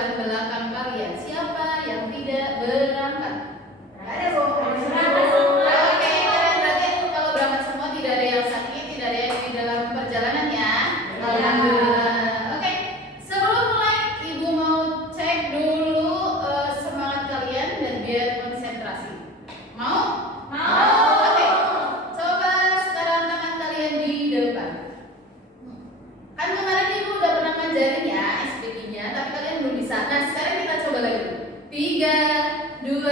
depan belakang kalian. Siapa yang tidak berangkat? Ada, Bu. Oke, kalian berarti kalau berangkat semua tidak ada yang sakit, tidak ada yang di dalam perjalanan ya. Alhamdulillah. Oke, sebelum mulai Ibu mau cek dulu semangat kalian dan biar konsentrasi. Mau? Oke, coba sekarang tangan kalian di depan. Kan kemarin Ibu udah pernah ngajarin ya SPG-nya, tapi kalian belum bisa. Nah, sekarang kita coba lagi. 3, 2,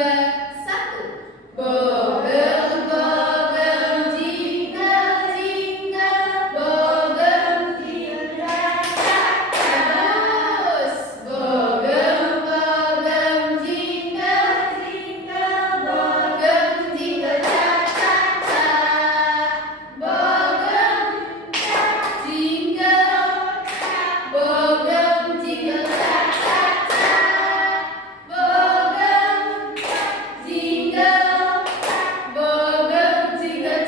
1. Bogem, bogem, jingle, jingle, bogem, jingle, terus. Bogem, bogem, jingle, jingle, bogem, jingle, bogem, jingle, bogem, jingle, bogem, jingle, bogem, jingle,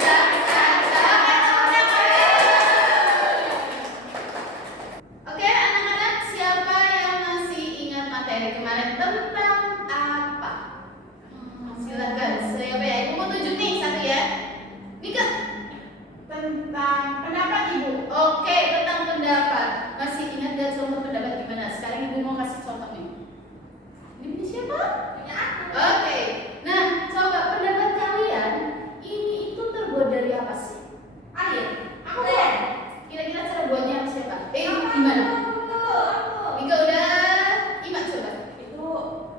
Oke, anak-anak, siapa yang masih ingat materi kemarin tentang apa? Silakan, siapa ya? Ibu mau tunjuk nih satu ya. Mika. Tentang pendapat Ibu. Oke, tentang pendapat. Masih ingat gak contoh pendapat gimana? Sekarang Ibu mau kasih contoh nih. Ini punya siapa? Punya aku. Oke. Nah, coba pendapat kalian ini itu terbuat dari apa sih? Air. Aku. Kira-kira cara buatnya siapa? Gimana? Mika udah? Ima coba. Itu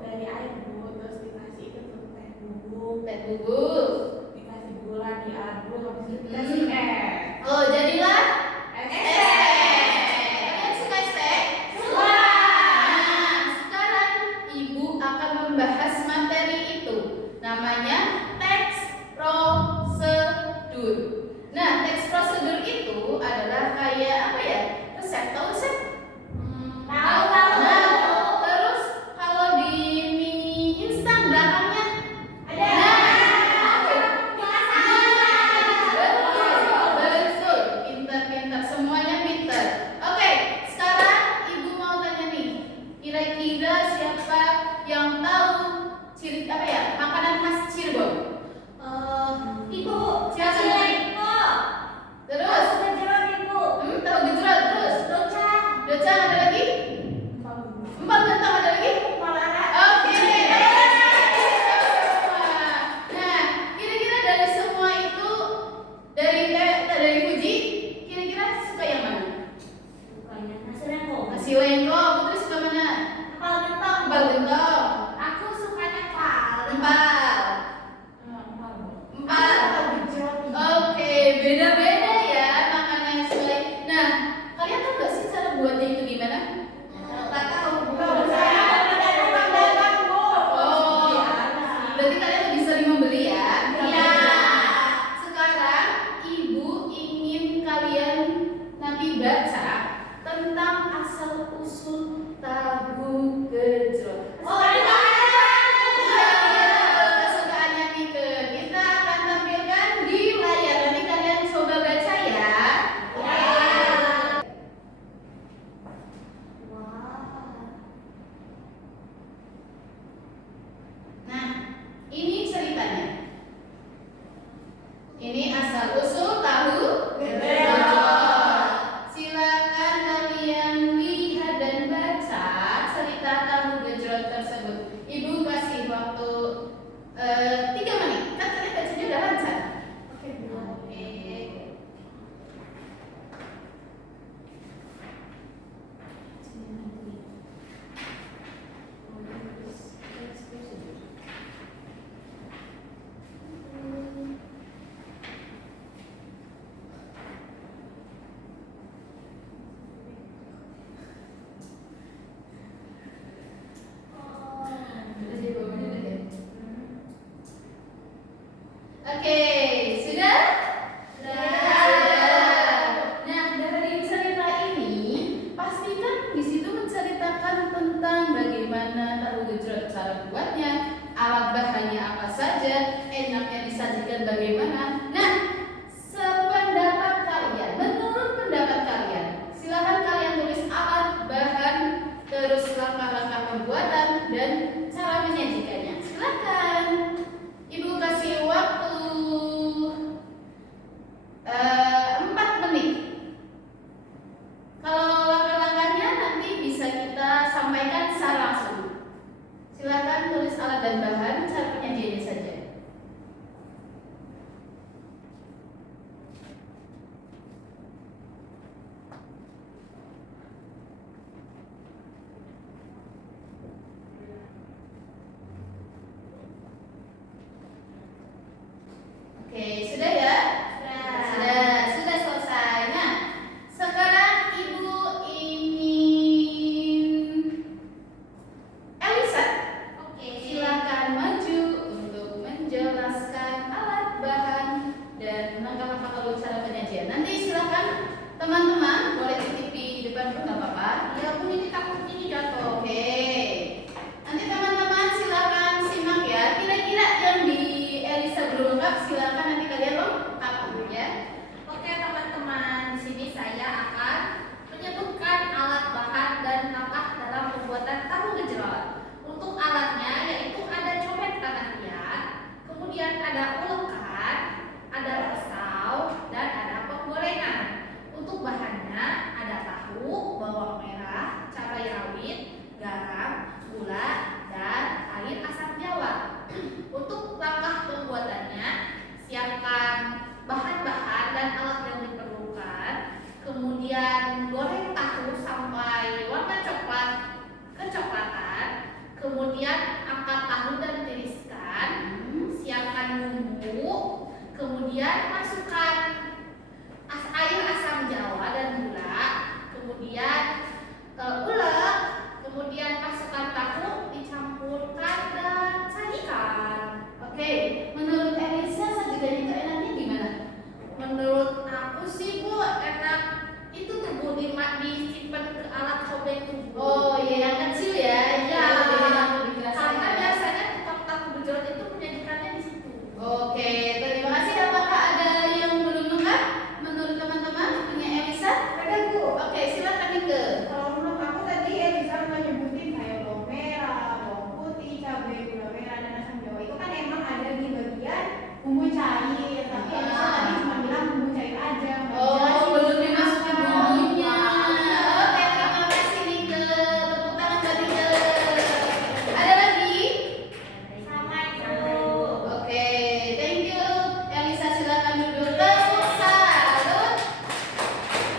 dari air, Bu. Terus dikasih itu teh bubuk. Teh bubuk. Dikasih gula, diaduk, habis itu dikasih es. Oh, jadilah Es. Kalian suka es teh? Suka. Nah, sekarang Ibu akan membahas materi itu. Namanya teks prosedur. Nah, teks prosedur itu adalah kayak apa ya? Resep. Tahu resep? Tahu. Nah, terus kalau di mie instan belakangnya Ada. Betul, pintar-pintar, semuanya pintar. Oke, sekarang Ibu mau tanya nih, kira-kira siapa yang tahu ciri apa ya makanan khas Cirebon? Ibu. Siapa? Terus, tahu gejrot terus. Docang ada lagi? 4 gentong ada lagi? Oke. Nah, kira-kira dari semua itu dari Fuji, kira-kira suka yang mana? Nasi wengko. Putri suka mana? Empal gentong. Empal. Oke, beda-beda ya makanan yang suka. Nah, kalian tahu gak sih cara buatnya itu gimana? Oh, berarti kalian lebih sering membeli ya? Sekarang Ibu ingin kalian nanti baca tentang asal usul tahu gejrot. Kesukaannya Mika. Kita akan tampilkan di layar. Nanti kalian coba baca ya. Nah, ini ceritanya. Ini asal usul tahu gejrot. Silakan kalian lihat dan baca cerita tahu gejrot tersebut. Ibu kasih waktu 3 menit. Kan kalian bacanya udah lancar. Oke. Oke, sudah? Nah, dari cerita ini pastikan di situ menceritakan tentang bagaimana tahu gejrot cara buatnya, alat bahannya apa saja, enaknya disajikan bagaimana. Nah, sependapat kalian, menurut pendapat kalian, silakan kalian tulis alat bahan terus langkah-langkah kemudian angkat tahu dan tiriskan, siapkan bumbu, kemudian masukkan air asam jawa dan gula, kemudian ulek, kemudian masukkan tahu, dicampurkan dan sajikan. Oke, menurut Elisa sajikan itu enaknya gimana? Menurut aku sih Bu, enak itu tuh Bu, disimpan ke alat cobek tuh Bu. Oh iya, yang kecil ya. Iya. Karena biasanya tukang tahu berjualan itu menyajikannya di situ. Oke, terima kasih. Apakah ada yang belum lengkap menurut teman-teman punya Elisa? Ada Bu. Oke, silakan Nike. Kalau menurut aku tadi Elisa menyebutin kayak bawang merah, bawang putih, cabai, gula merah dan asam jawa itu kan emang ada di bagian bumbu cair. Tapi Elisa tadi cuma bilang bumbu cair aja. Oh, belum dimasukin bumbunya. Oke, terima kasih Nike. Tepuk tangan buat Nike. Ada lagi? Sama itu. Oke, thank you. Elisa silakan duduk. Tepuk salut.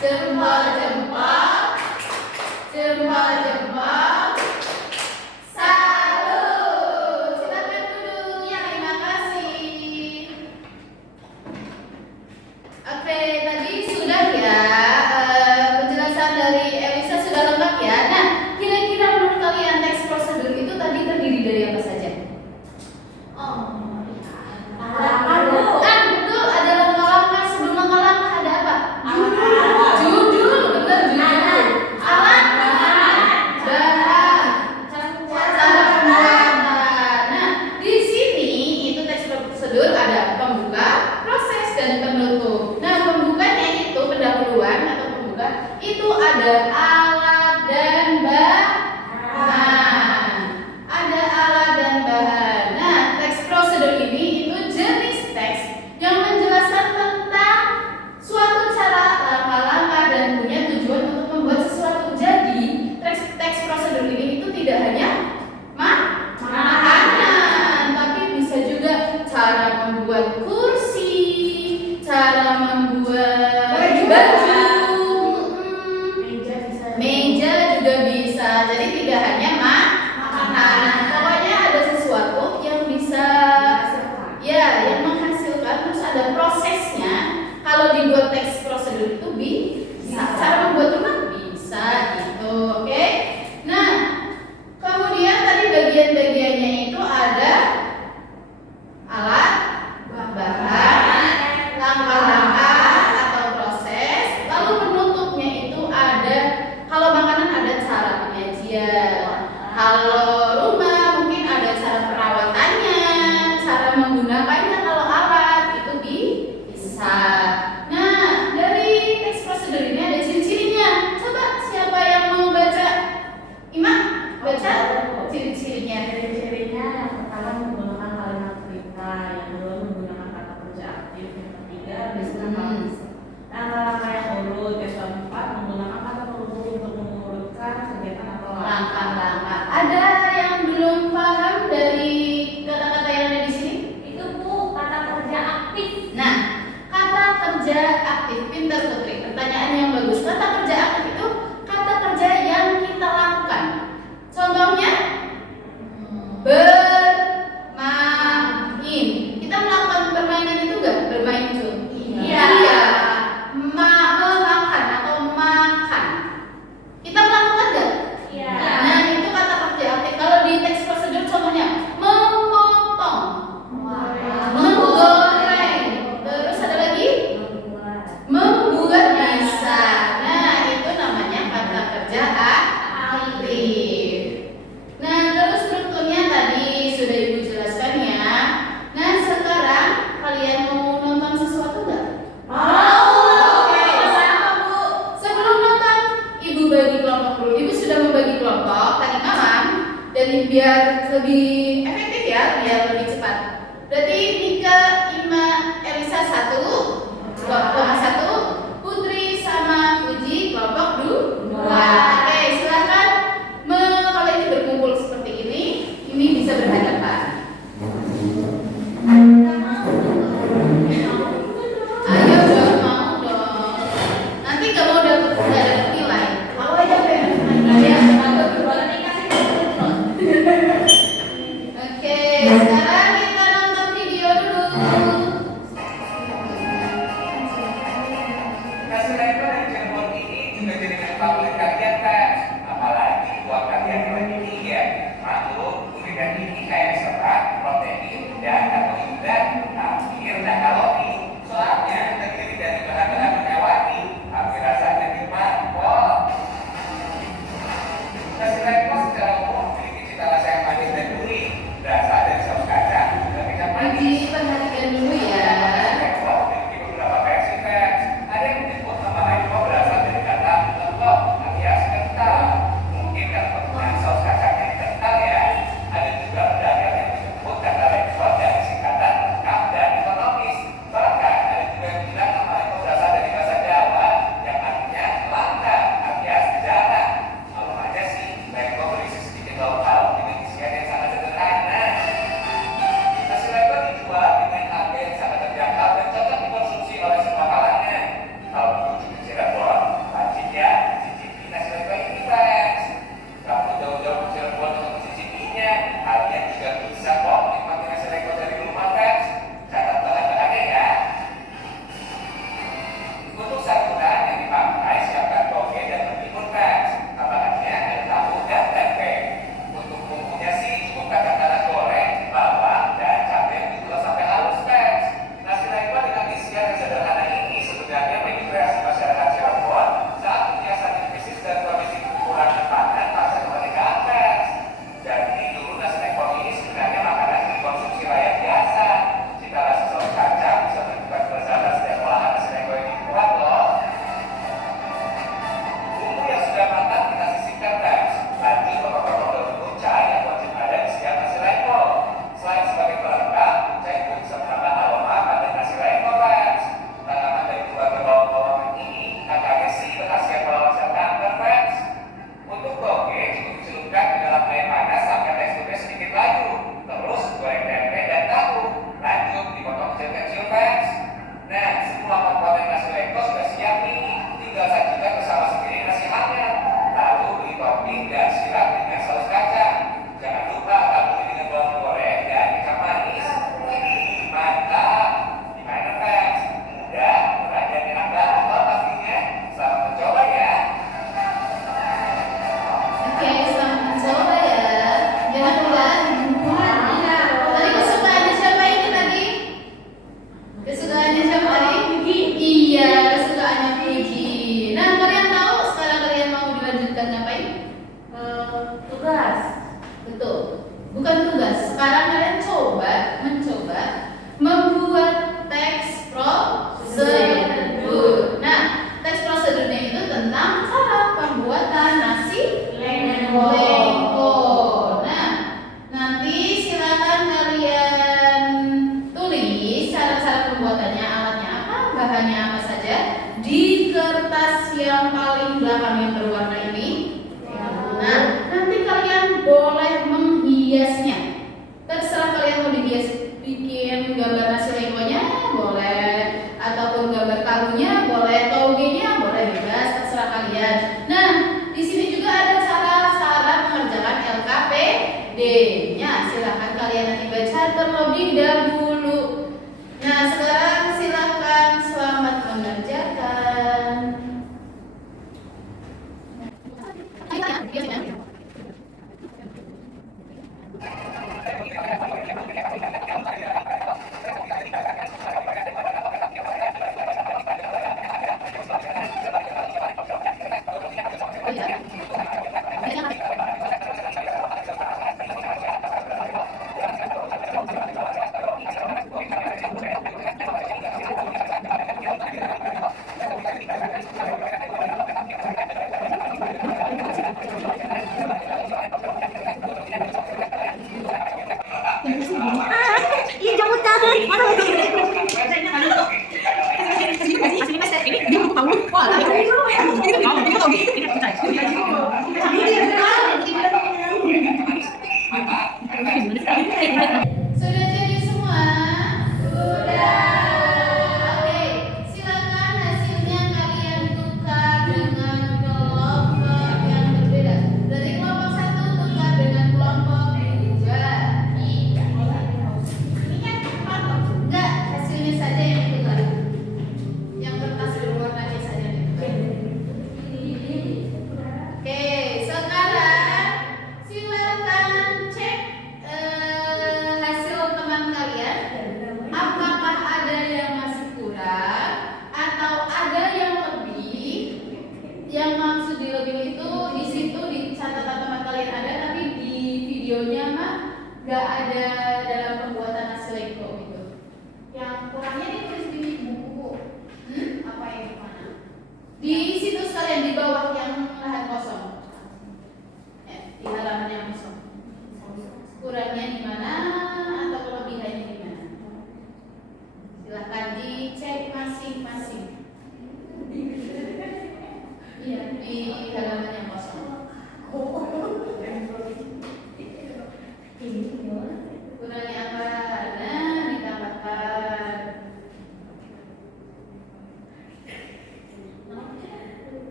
Jempol-jempol. Jempol-jempol. Salut. Silakan duduk. Ya, terima kasih. Oke, tadi sudah ya penjelasan dari Elisa sudah lengkap ya. Nah, kira-kira menurut kalian teks prosedur itu tadi terdiri dari apa saja? Oh, Kan betul, ada langkah-langkah. Sebelum langkah-langkah ada apa? Alat. Judul, benar judul. Alat, bahan, cara pembuatan. Nah, di sini itu teks prosedur ada pembuka, proses dan penutup. Nah, pembukanya itu pendahuluan atau pembuka itu ada alat dan bahan. Ada alat dan bahan. Nah, teks prosedur ini itu jenis teks yang menjelaskan tentang suatu cara, langkah-langkah dan punya tujuan untuk membuat sesuatu. Jadi, teks prosedur ini itu tidak hanya makanan, tapi bisa juga cara membuat kursi, cara membuat baju, meja juga bisa. Jadi tidak hanya makanan. Pokoknya ada sesuatu yang bisa ya, yang menghasilkan, terus ada prosesnya. Kalau dibuat teks prosedur itu bisa. Cara membuat rumah bisa gitu, oke? Nah, kemudian tadi bagian-bagiannya itu ada alat, bahan, langkah-langkah atau proses. Lalu penutupnya itu ada, kalau makanan ada cara penyajian. Kalau rumah mungkin ada cara perawatannya, cara menggunakannya. Kalau alat itu bisa. Nah, dari teks prosedur ini ada ciri-cirinya. Coba siapa yang mau baca? Ima, baca ciri-cirinya. Ciri-cirinya yang pertama menggunakan kalimat perintah, yang kedua menggunakan kata kerja aktif, yang ketiga beristilah bisa. Langkah-langkah yang urut, yang keempat menggunakan kata penghubung untuk mengurutkan kegiatan atau Langkah-langkah. Ada yang belum paham dari kata-kata yang ada di sini? Itu Bu, kata kerja aktif. Nah, kata kerja aktif, pintar Putri. Pertanyaan yang bagus. Kata kerja aktif itu kata kerja yang kita lakukan. Contohnya bermain. Kita melakukan permainan itu enggak? Bermain itu. Iya. Memakan atau makan. Kita melakukan enggak? Iya. Nah, itu kata kerja aktif. Kalau di teks prosedur contohnya memotong, menggoreng, terus ada lagi membuat bisa. Nah, itu namanya kata kerja aktif. Nah, terus strukturnya tadi sudah Ibu jelaskan ya. Nah, sekarang kalian mau nonton sesuatu nggak? Oke, sama Bu. Sebelum nonton, Ibu bagi kelompok dulu. Ibu sudah membagi kelompok tadi malam, dan biar lebih efektif ya, biar lebih cepat. Berarti Nika, Ima, Elisa kelompok 1, Putri sama Puji kelompok 2. Oke, silakan. Kalau ini berkumpul seperti ini bisa berhadapan. Ayo dong, mau dong. Nanti nggak dapat nilai. Mau aja Ben. Ya, Boleh dikasih sekarang kita nonton video dulu. Nasi lengko dari Cirebon ini juga jadi favorit kalian kan? Apalagi buat kalian yang lagi diet. Maklum, kuliner ini kayak serat, protein, dan karbohidrat, tapi rendah kalori. Soalnya terdiri dari bahan-bahan hewani, tapi rasanya nikmat kok. Nasi lengko secara umum memiliki cita rasa yang manis dan gurih, berasal dari saus kacang dan kecap manis. Uji perhatikan dulu ya. Lengko memiliki beberapa versi fans. Ada yang menyebut nama lengko berasal dari kata lengkok alias kental. Mungkin karena penggunaan saus kacang yang kental ya. Ada juga pedagang yang menyebut kata lengko dari singkatan lengkap dan ekonomis. Bahkan ada juga yang bilang nama lengko berasal dari bahasa Jawa yang artinya langka alias jarang. Kalau aja sih lengko berisi sedikit lauk-lauk dengan isian yang sangat sederhana. Nasi lengko dijual dengan harga yang sangat terjangkau dan cocok dikonsumsi oleh semua kalangan. Kalau berkunjung ke Cirebon, wajib ya cicipi nasi lengko ini, fans. Kamu jauh-jauh ke Cirebon untuk mencicipinya, kalian juga bisa kok menikmati nasi lengko dari rumah, fans. Catat bahan-bahannya ya. Untuk sayuran yang dipakai, siapkan toge dan mentimun, fans. Tambahannya ada tahu dan tempe. Untuk bumbunya sih cukup kacang goreng, bawang, dan cabai yang ditulis sampai halus, fans. Nasi lengko dengan isian yang sederhana ini sebenarnya menjadi kreasi masyarakat Cirebon saat menyiasati krisis dan kondisi kekurangan pangan pasca kemerdekaan, fans. Jadi dulu nasi lengko ini sebenarnya makanan yang dikonsumsi rakyat biasa. Cita rasa saus kacang bisa menunjukkan kelezatan setiap olahan nasi lengko yang dibuat loh. Bumbu yang sudah matang kita sisihkan, fans. Nanti potong-potong daun kucai yang wajib ada di setiap nasi lengko. Selain sebagai pelengkap, kucai juga bisa menambah aroma pada nasi lengko, fans. Tanaman dari keluarga bawang-bawangan ini katanya sih berkhasiat melawan sel kanker, fans. Untuk toge cukup dicelupkan ke dalam air panas sampai teksturnya sedikit layu. Terus goreng tempe dan tahu. Lanjut dipotong kecil-kecil, fans. Nah, semua komponen nasi lengko sudah siap nih. Tinggal sajikan bersama sepiring nasi hangat. Lalu beri topping dan siram dengan saus kacang. Jangan lupa taburi dengan bawang goreng dan kecap manis. Wih, mantap. Gimana, fans? Mudah, murah, dan enak banget loh pastinya. Selamat mencoba ya. Oke, selamat mencoba ya. Mudah-mudahan. Tadi kesukaannya siapa ini tadi? Kesukaannya siapa tadi? Iya, kesukaannya Puji. Nah, kalian tahu sekarang kalian mau dilanjutkan ngapain? Tugas. Betul. Bukan tugas. Sekarang kalian mencoba membuat teks prosedur. Nah, teks prosedurnya itu tentang cara pembuatan nasi lengko. Nah, nanti silakan kalian tulis cara-cara pembuatannya, alatnya apa, bahannya apa saja di kertas yang paling belakang yang berwarna ini. Nah, nanti kalian boleh menghiasnya. Terserah kalian mau dihias bikin gambar nasi lengkonya boleh, ataupun gambar tahunya boleh, togenya boleh, bebas terserah kalian. Nah, di sini juga ada cara mengerjakan LKPD-nya. Silakan kalian nanti baca terlebih dahulu. Nah, sekarang silakan selamat mengerjakan. videonya mah nggak ada dalam pembuatan nasi lengko gitu. Yang kurangnya ditulis di buku. Apa yang di mana? Di situ sekalian di bawah yang lahan kosong. Di halaman yang kosong. Kurangnya di mana atau kelebihannya di mana? Silahkan dicek masing-masing. Iya, di halaman yang kosong. Kurangnya apa? Nah, ditambahkan.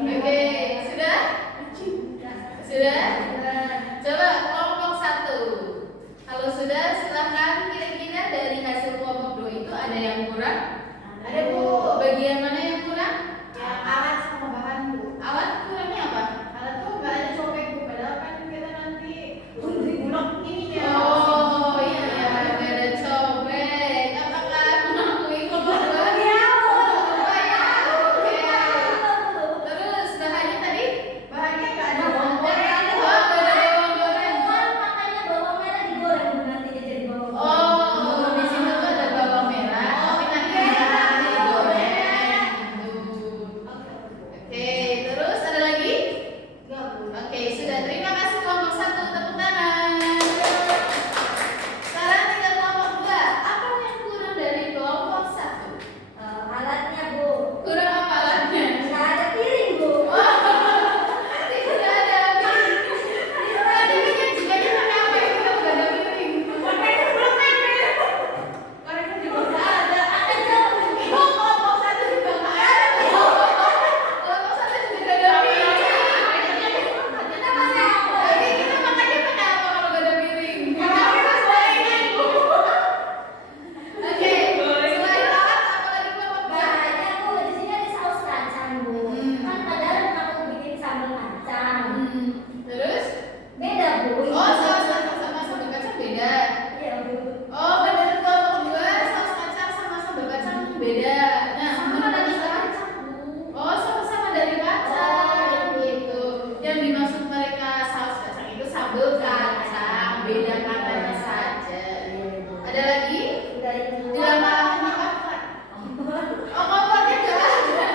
Oke, sudah? Sudah? Coba kelompok 1. Kalau sudah, silahkan kira-kira dari hasil kelompok 2 itu ada yang kurang? Ada, Bu. Bagian mana yang kurang? Yang alat sama bahan, Bu. Alat kurangnya apa? Alat tuh nggak ada cobek, Bu. Padahal kan kita nanti bulog ininya. Oh iya, nggak ada cobek. Apakah mengakui kelompok 2? Iya, Bu. Oh ya, oke. Terus bahannya tadi? Bahannya nggak ada Oh, bawang goreng. nggak ada bawang goreng. Makanya bawang merah digoreng nantinya jadi bawang goreng. Oh, di situ tuh ada bawang merah, tapi nanti bahannya digoreng. Gitu. Oke, terus ada lagi? Nggak, Bu. Oke, sudah. Terima kasih kelompok 1, tepuk tangan. Sekarang tinggal kelompok 2. Apa yang kurang dari kelompok 1? Alatnya, Bu. Kurang apa alatnya? Nggak ada piring, Bu. Tidak ada piring. Tadi bikin jiganya pakai apa ya? Kita nggak ada piring. Gorengan juga nggak ada. Ada jauh. Oh, kelompok 1 juga nggak ada. Kelompok 1 juga nggak ada piring. Kita pakai apa? Jadi kita makannya pakai apa kalau nggak ada piring? Oke, selain alat apa lagi kelompok 2? Bahannya, Bu, di sini ada saus kacang, Bu. Kan padahal aku bikin sambal kacang. Terus? Beda, Bu. Oh, saus kacang sama sambal kacang beda. Iya, Bu. Oh, benar kelompok 2 saus kacang sama sambal kacang beda. Nah, Sama menurut dari Nisa? kacang, Bu. Oh, sama-sama dari kacang gitu. Yang dimaksud mereka saus kacang itu sambal kacang, beda katanya saja. Ada lagi? Udah itu. Di dalam alatnya apa? Oh, kompornya nggak ada.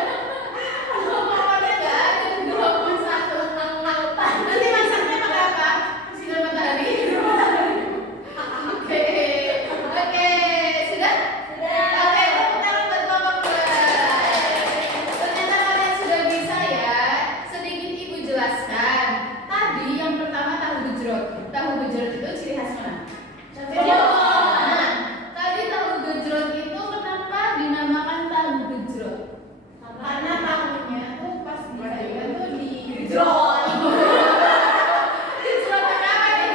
Oh, kompornya nggak ada di kelompok 1. Nanti masaknya pakai apa? Sinar matahari. Oke, oke, sudah? Sudah. Oke, tepuk tangan buat kelompok 2. Ternyata kalian sudah bisa ya. Sedikit Ibu jelaskan. Tadi yang pertama tahu gejrot. Tahu gejrot itu ciri khas mana? Nah, tadi tahu gejrot itu kenapa dinamakan tahu gejrot? Karena tahunya tuh pas disajikan tuh digejrot. Gejrotnya apa nih?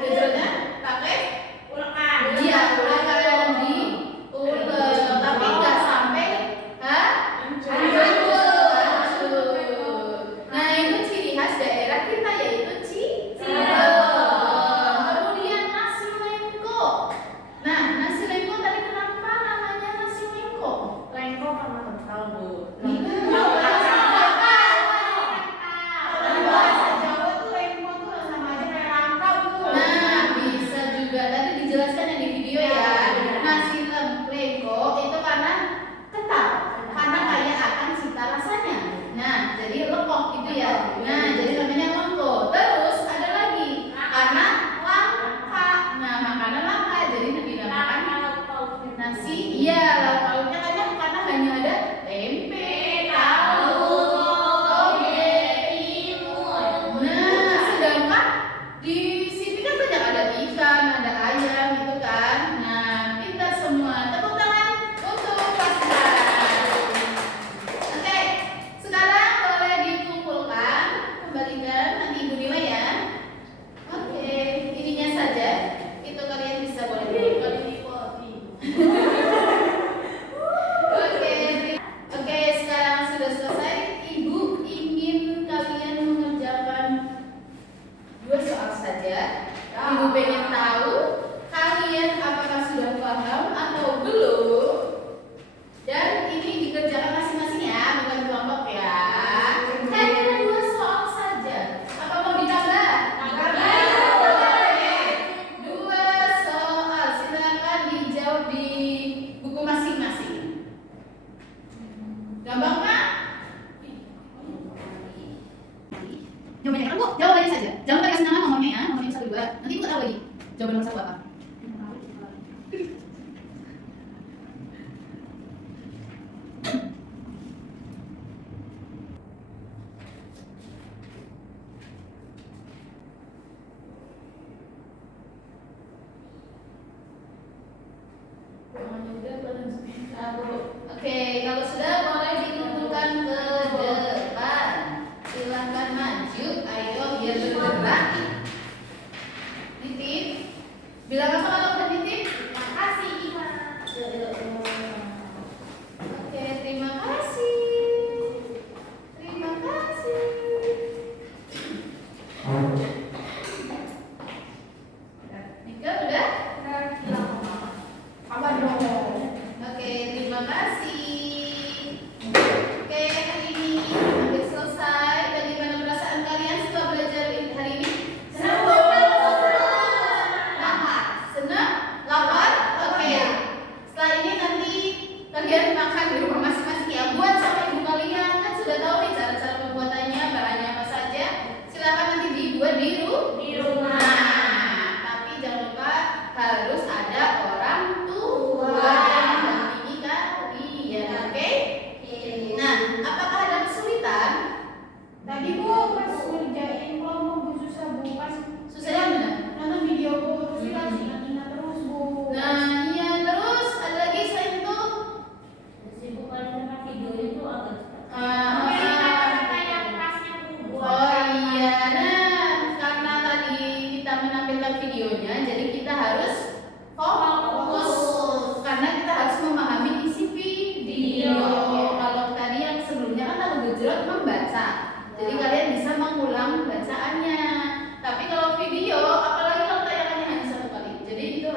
Gejrotnya pakai Ulekan. iya, ulekan diulek, tapi nggak sampai hancur. Nah, itu ciri khas daerah kita yaitu Cirebon. Kemudian nasi lengko. Nah, nasi lengko tadi kenapa namanya nasi lengko? Lengko karena kental, Bu. Kalau bahasa Jawa tuh lempo tuh sama aja kayak rangkap tuh. Nah, bisa juga tadi dijelaskan yang di video ya. Nasi lengko itu karena kental, karena kaya akan cita rasanya. Nah, jadi lepok gitu ya. Nah, jadi namanya lengko. Terus ada lagi karena langka. Nah, makanan langka jadi dinamakan nasi. Iya, lauk pauknya kan karena hanya ada tempe, tahu, toge, timun. Nah, sedangkan di sini kan banyak ada ikan, ada ayam gitu kan. Nah, pintar semua. Tepuk tangan untuk pasukan. Oke, sekarang boleh dikumpulkan, kembalikan nanti Ibu nilai ya. saja. Ibu pengen tahu kalian apakah sudah paham atau belum? Dan ini dikerjakan masing-masing ya, bukan kelompok ya. Hanya 2 soal saja. Apa mau ditambah? Dua soal, silakan dijawab di buku masing-masing. Gampang kan? Jawabannya kan Bu, jawabannya saja. Jangan pakai kasih nama nomornya ya, nomornya 1 2. Nanti Ibu tahu lagi. Jawaban nomor 1 apa? Oke, kalau sudah boleh dikumpulkan ke depan. Silahkan maju, ayo biar bergerak. Nitip. Bilang apa kalau udah nitip? Makasih, Ima. Oke, terima kasih. Terima kasih. Nika udah? Apa dong? Oke, terima kasih. Oke, hari ini hampir selesai. Bagaimana perasaan kalian setelah belajar hari ini? Senang? Lapar? Senang? Lapar? Oke. Setelah ini nanti kalian makan di rumah masing-masing ya. Buat sama ibu kalian kan sudah tahu nih cara-cara pembuatannya, bahannya apa saja. Silakan nanti dibuat di rumah. Tapi jangan lupa harus ada orang tua yang mendampingi kalian, oke? Nah, apakah ada kesulitan? Tadi Bu pas ngerjain kelompok Bu susah Bu pas Susah yang mana? nonton video Bu terus kita harus ingat-ingat terus Bu. Nah, iya terus ada lagi selain itu? Sibuk paling karena video itu agak cepat. Kata-kata yang pasnya Bu buat Oh iya, nah karena tadi kita menampilkan videonya, jadi kita harus fokus karena kita harus memahami isi video. Kalau tadi yang sebelumnya kan aku gejrot membaca, jadi kalian bisa mengulang bacaannya. Tapi kalau video, apalagi kalau tayangannya hanya 1 kali, jadi itu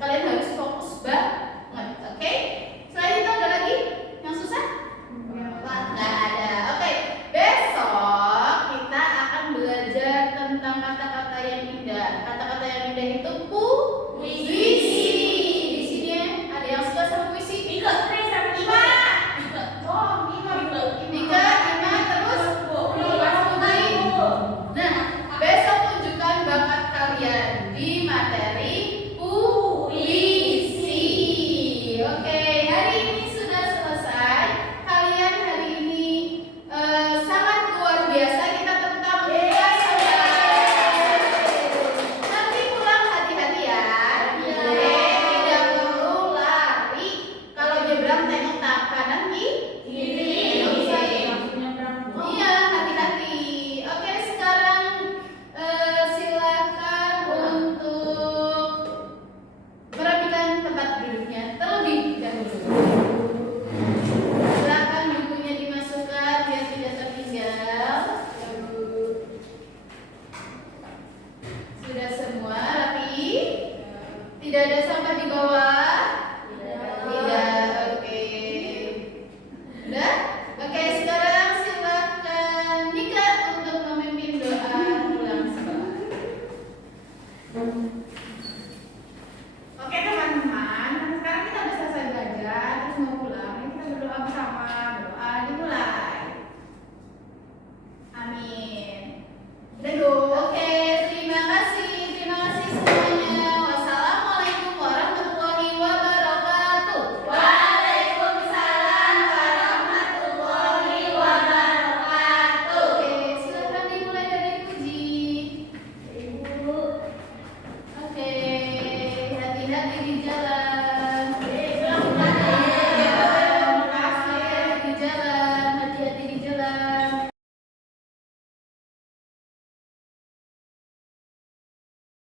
kalian harus fokus banget, oke? Selain itu ada lagi yang susah? Nggak ada. Oke, besok kita akan belajar tentang kata-kata yang indah. Kata-kata yang indah itu puisi. Di sini ada yang suka sama puisi? Nika, Ima, terus Putri. Nah, besok tunjukkan bakat kalian di materi puisi. Oke, hari ini sudah selesai. Kalian hari ini sangat luar biasa. Kita tepuk tangan buat saya. Nanti pulang hati-hati ya. Tidak perlu lari. Kalau nyebrang tengok tak kanan kiri. Iya, hati-hati. Oke, sekarang silakan untuk merapikan tempat duduknya terlebih dahulu. Silakan bukunya dimasukkan biar tidak tertinggal. Sudah semua rapi? Tidak ada sampah di bawah? Tidak. Oke. Udah? Oke, sekarang silakan Nika untuk memimpin doa pulang sekolah. Oke teman-teman, sekarang kita udah selesai belajar, terus mau pulang. Ini kita berdoa bersama. Doa dimulai. Amin. Udah go. Oke, terima kasih semuanya. Wassalamualaikum warahmatullahi wabarakatuh. Waalaikumsalam warahmatullahi wabarakatuh. Oke, silakan dimulai dari Puji. Ibu. Oke, hati-hati di jalan.